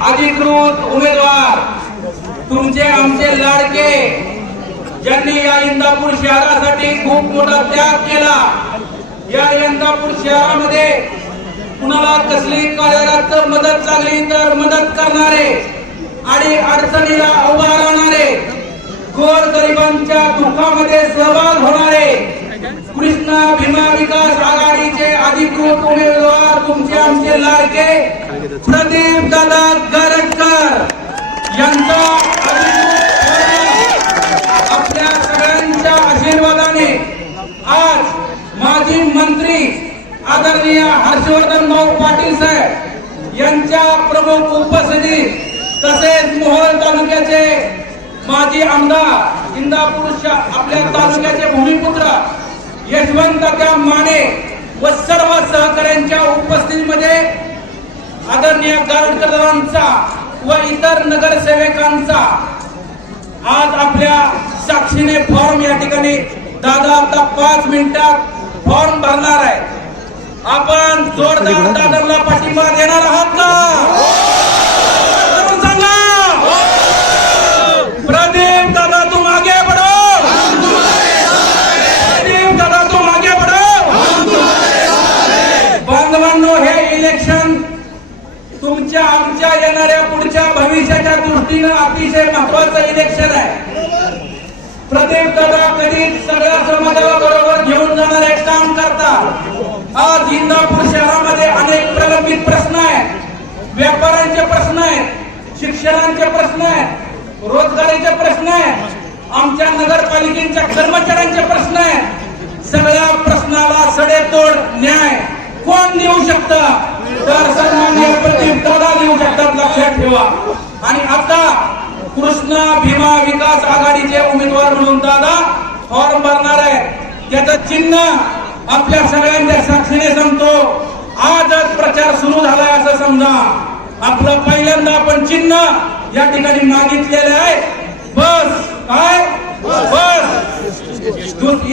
अधिकृत उमेदवार तुमचे आमचे लाडके ज्यांनी या इंदापूर शहरासाठी खूप मोठा त्याग केला या इंदापूर शहरामध्ये कुणाला कसली कार्यालयात मदत चालली तर मदत करणारे आणि अडचणीला उभा राहणारे गोर गरिबांच्या दुःखामध्ये सहभाग होणारे कृष्णा भीमा विकास आघाडीचे अधिकृत उमेदवार तुमचे आमचे लाडके प्रदीप दादा गारटकर यांचा आपल्या सगळ्यांच्या आशीर्वादाने आज माजी मंत्री आदरणीय हर्षवर्धन भाऊ पाटील साहेब यांच्या प्रमुख उपस्थितीत तसेच मोहोळ तालुक्याचे माजी आमदार इंदापूर आपल्या तालुक्याचे भूमिपुत्र यशवंत त्या माने व सर्व सहकाऱ्यांच्या उपस्थितीमध्ये आदरणीय गारटकरांचा व इतर नगरसेवकांचा आज आपल्या साक्षीने फॉर्म या ठिकाणी दादा आता पाच मिनिटात फॉर्म भरणार आहे. आपण जोरदार दादाला पाठिंबा देणार आहात का करून सांगा प्रदीप दादा तुम आगे बढ़ो प्रदीप दादा तुम आगे बढ़ो बांधवांनो हे इलेक्शन तुमच्या आमच्या येणाऱ्या पुढच्या भविष्याच्या दृष्टीनं अतिशय महत्वाचं इलेक्शन आहे. प्रदीप दादा कधी सगळ्या समाजाला बरोबर घेऊन जाणारे काम करतात. आज इंदापूर शहरामध्ये अनेक प्रलंबित प्रश्न आहेत. व्यापाऱ्यांचे प्रश्न आहेत शिक्षणाचे प्रश्न आहेत रोजगारीचे प्रश्न आहेत आमच्या नगरपालिकेच्या कर्मचाऱ्यांचे प्रश्न आहेत. सगळ्या प्रश्नाला सडेतोड न्याय कोण देऊ शकतं? तर सन्मान्य प्रदीप दादा देऊ शकतात लक्षात ठेवा. आणि आता कृष्णा भीमा विकास आघाडीचे उमेदवार म्हणून दादा फॉर्म भरणार आहे. त्याचं चिन्ह आपल्या सगळ्यांच्या साक्षीने सांगतो. आजच प्रचार सुरू झालाय असं समजा. आपलं पहिल्यांदा आपण चिन्ह या ठिकाणी मागितलेलं आहे. बस काय? बस.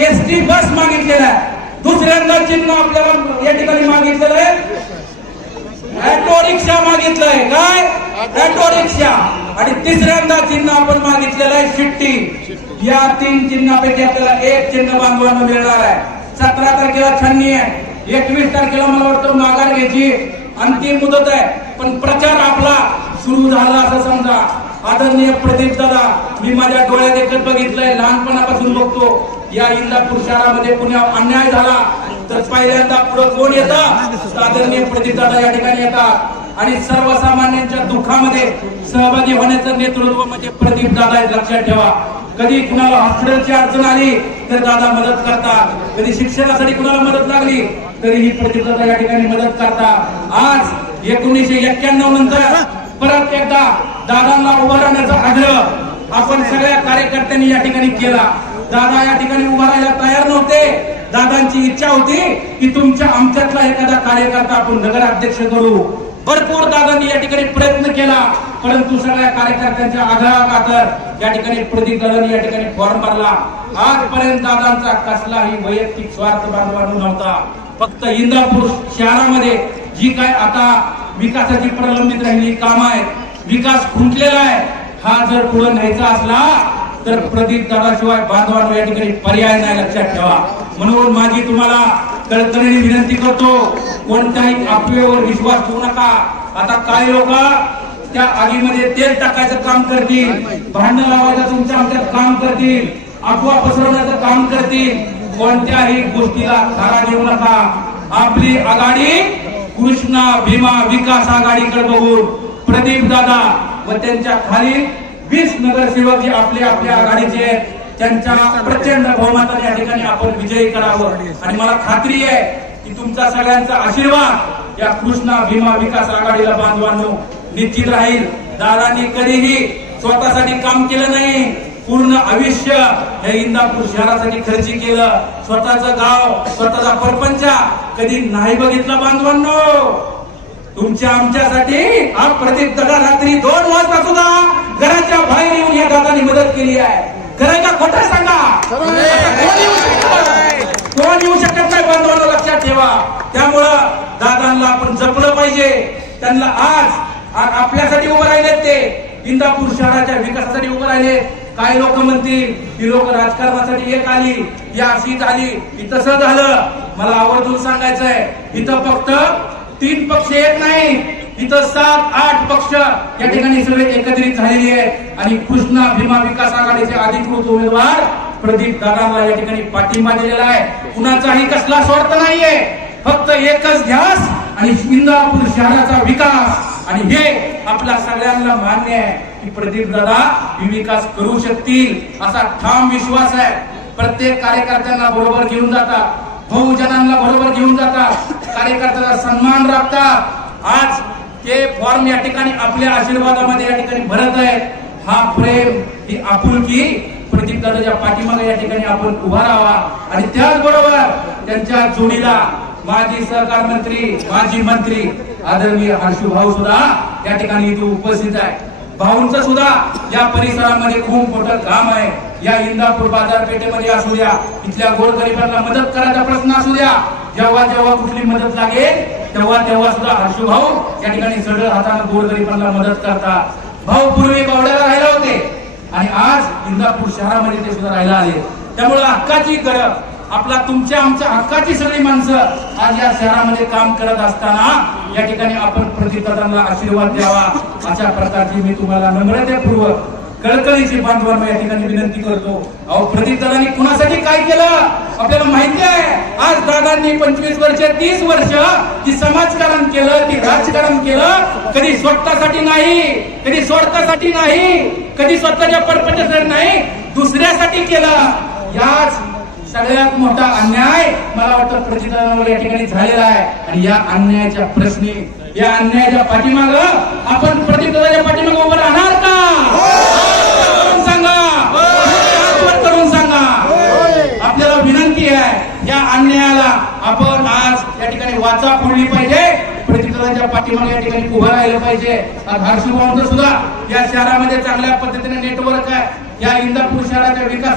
एस टी बस मागितलेला आहे. दुसऱ्यांदा चिन्ह आपल्याला या ठिकाणी मागितलेलं आहे. ऑटो रिक्षा मागितलंय. काय? Auto rickshaw. आणि तिसऱ्यांदा चिन्ह आपण मागितलेलं आहे शिट्टी. या तीन चिन्हापैकी आपल्याला एक चिन्ह बांधवांना मिळणार आहे. सतरा तारखेला छन्नी आहे. एकवीस तारखेला मला वाटतं माघार घ्यायची. अंतिम मुदत आहे. पण प्रचार आपला सुरू झाला असं समजा. आदरणीय प्रदीप दादा मी माझ्या डोळ्यात एकच बघितलंय. लहानपणापासून बघतो. या इंदापूर शहरामध्ये पुण्या अन्याय झाला. तर पहिल्यांदा पुढे कोण येतं? आदरणीय प्रदीप दादा या ठिकाणी येतात. आणि सर्वसामान्यांच्या दुःखामध्ये सहभागी होण्याचं नेतृत्व म्हणजे प्रदीप दादा लक्षात ठेवा. कधी कुणाला हॉस्पिटलची अडचण आली तर दादा मदत करतात. कधी शिक्षणासाठी कुणाला मदत लागली तरीही प्रदीप दादा या ठिकाणी मदत करतात. आज एकोणीसशे एक्क्याण्णव नंतर परत एकदा दादांना उभं राहण्याचा आग्रह आपण सगळ्या कार्यकर्त्यांनी या ठिकाणी केला. दादा या ठिकाणी उभा राहायला तयार नव्हते. दादांची इच्छा होती की तुमच्या आमच्यातला एखादा कार्यकर्ता आपण नगराध्यक्ष करू. भरपूर दादांनी या ठिकाणी प्रयत्न केला परंतु सगळ्या कार्यकर्त्यांच्या आग्रहाखातर या ठिकाणी प्रदीप दादांनी या ठिकाणी फॉर्म भरला. आजपर्यंत दादांचा कसलाही वैयक्तिक स्वार्थ बांधवांना नव्हता. फक्त इंदापूर शहरामध्ये जी काय आता विकासाची प्रलंबित राहिली काम आहे विकास खुंटलेला आहे हा जर पुढे न्यायचा असला तर प्रदीप दादाशिवाय बांधवांना या ठिकाणी पर्याय नाही लक्षात ठेवा. म्हणून माझी तुम्हाला कळकळीने विनंती करतो कोणत्याही अफवेवर विश्वास ठेवू नका. आता काही लोक त्या आगीमध्ये तेल टाकायचं काम करतील भांडण लावायचं तुमच्या आमच्यात काम करतील अफवा पसरवण्याचं काम करतील. कोणत्याही गोष्टीला धारा देऊ नका. आपली आघाडी कृष्णा भीमा विकास आघाडीकडे बघून प्रदीप दादा व त्यांच्या खाली वीस नगरसेवक जे आपले आपल्या आघाडीचे आहेत त्यांच्या प्रचंड बहुमताने या ठिकाणी आपण विजयी करावं. आणि मला खात्री आहे की तुमचा सगळ्यांचा आशीर्वाद या कृष्णा भीमा विकास आघाडीला बांधवांनो निश्चित राहील. दादांनी कधीही स्वतःसाठी काम केलं नाही. पूर्ण आयुष्य हे इंदापूर शहरासाठी खर्ची केलं. स्वतःचं गाव स्वतःचा परपंच कधी नाही बघितला बांधवांनो. तुमच्या आमच्यासाठी हा प्रदीप दादा रात्री दोन वाजता सुद्धा घराच्या बाहेर येऊन या दादानी मदत केली आहे. खरं का खोटं सांगा? कोण येऊ शकतं? कोण येऊ शकत नाही बांधवांना लक्षात ठेवा. त्यामुळं दादांना आपण जपलं पाहिजे. त्यांना आज आपल्यासाठी उभं राहिलेत ते. इंदापूर शहराच्या विकासासाठी उभं राहिले. काही लोक म्हणतील ही लोक राजकारणासाठी एक आली ही अशीच आली ही तसं झालं. मला आवर्जून सांगायचंय इथं फक्त तीन पक्ष एक नाही इथं सात आठ पक्ष या ठिकाणी सगळे एकत्रित झालेले आहेत. आणि कृष्णा भीमा विकास आघाडीचे अधिकृत उमेदवार प्रदीप दादांना या ठिकाणी पाठिंबा दिलेला आहे. कुणाचाही कसला स्वार्थ नाहीये. फक्त एकच ध्यास आणि इंदापूर शहराचा विकास. आणि हे आपल्या सगळ्यांना मान्य आहे की प्रदीप दादा ही विकास करू शकतील असा ठाम विश्वास आहे. प्रत्येक कार्यकर्त्यांना बरोबर घेऊन जातात. बहुजनांना बरोबर घेऊन जातात. कार्यकर्त्याचा सन्मान राखतात आज ते फॉर्म या ठिकाणी आपल्या आशीर्वादामध्ये या ठिकाणी भरत आहे हा प्रेम ही आपुलकी. प्रदीप दादाच्या पाठीमागे या ठिकाणी आपण उभा राहावा. आणि त्याचबरोबर त्यांच्या जोडीला माजी सहकार मंत्री माजी मंत्री आदरणीय हर्षू भाऊ सुद्धा या ठिकाणी इथे उपस्थित आहे भाऊंच सुद्धा या परिसरामध्ये खूप मोठं काम आहे. या इंदापूर बाजारपेठेमध्ये असू द्या इथल्या गोरगरिबांना मदत करायचा प्रश्न असू द्या. जेव्हा जेव्हा कुठली मदत लागेल तेव्हा तेव्हा सुद्धा हर्षू भाऊ या ठिकाणी सगळं हाताने गोरगरिबांना मदत करतात. भाऊ पूर्वी बावड्याला राहिला होते. आणि आज इंदापूर शहरामध्ये ते सुद्धा राहायला आले त्यामुळे हक्काची गरज आपला तुमच्या आमच्या हक्काची सगळी माणसं आज या शहरामध्ये काम करत असताना या ठिकाणी आपण प्रतिपदांना आशीर्वाद द्यावा. अशा प्रकारची मी तुम्हाला नम्रतेपूर्वक कळकळीची बांधवांना या ठिकाणी विनंती करतो. अहो प्रदीप कुणासाठी काय केलं? आपल्याला माहिती आहे. आज पंचवीस वर्ष तीस वर्ष की समाजकारण केलं की राजकारण केलं कधी स्वतःसाठी नाही कधी स्वार्थासाठी नाही कधी स्वतःच्या परपंचासाठी नाही दुसऱ्यासाठी केलं. याच सगळ्यात मोठा अन्याय मला वाटतं प्रतिदानावर या ठिकाणी झालेला आहे. आणि या अन्यायाच्या प्रश्नी या अन्यायाच्या पाठीमाग आपण प्रतिदानाच्या पाठीमाग उभं राहणार का करून सांगा हात वर करून सांगा आपल्याला विनंती आहे या अन्यायाला आपण आज या ठिकाणी वाचा फोडली पाहिजे. प्रतिदानाच्या पाठीमागे या ठिकाणी उभं राहिलं पाहिजे. आज हर्षभाऊंचं सुद्धा या शहरामध्ये चांगल्या पद्धतीने नेटवर्क आहे. या इंदापूर शहराच्या विकास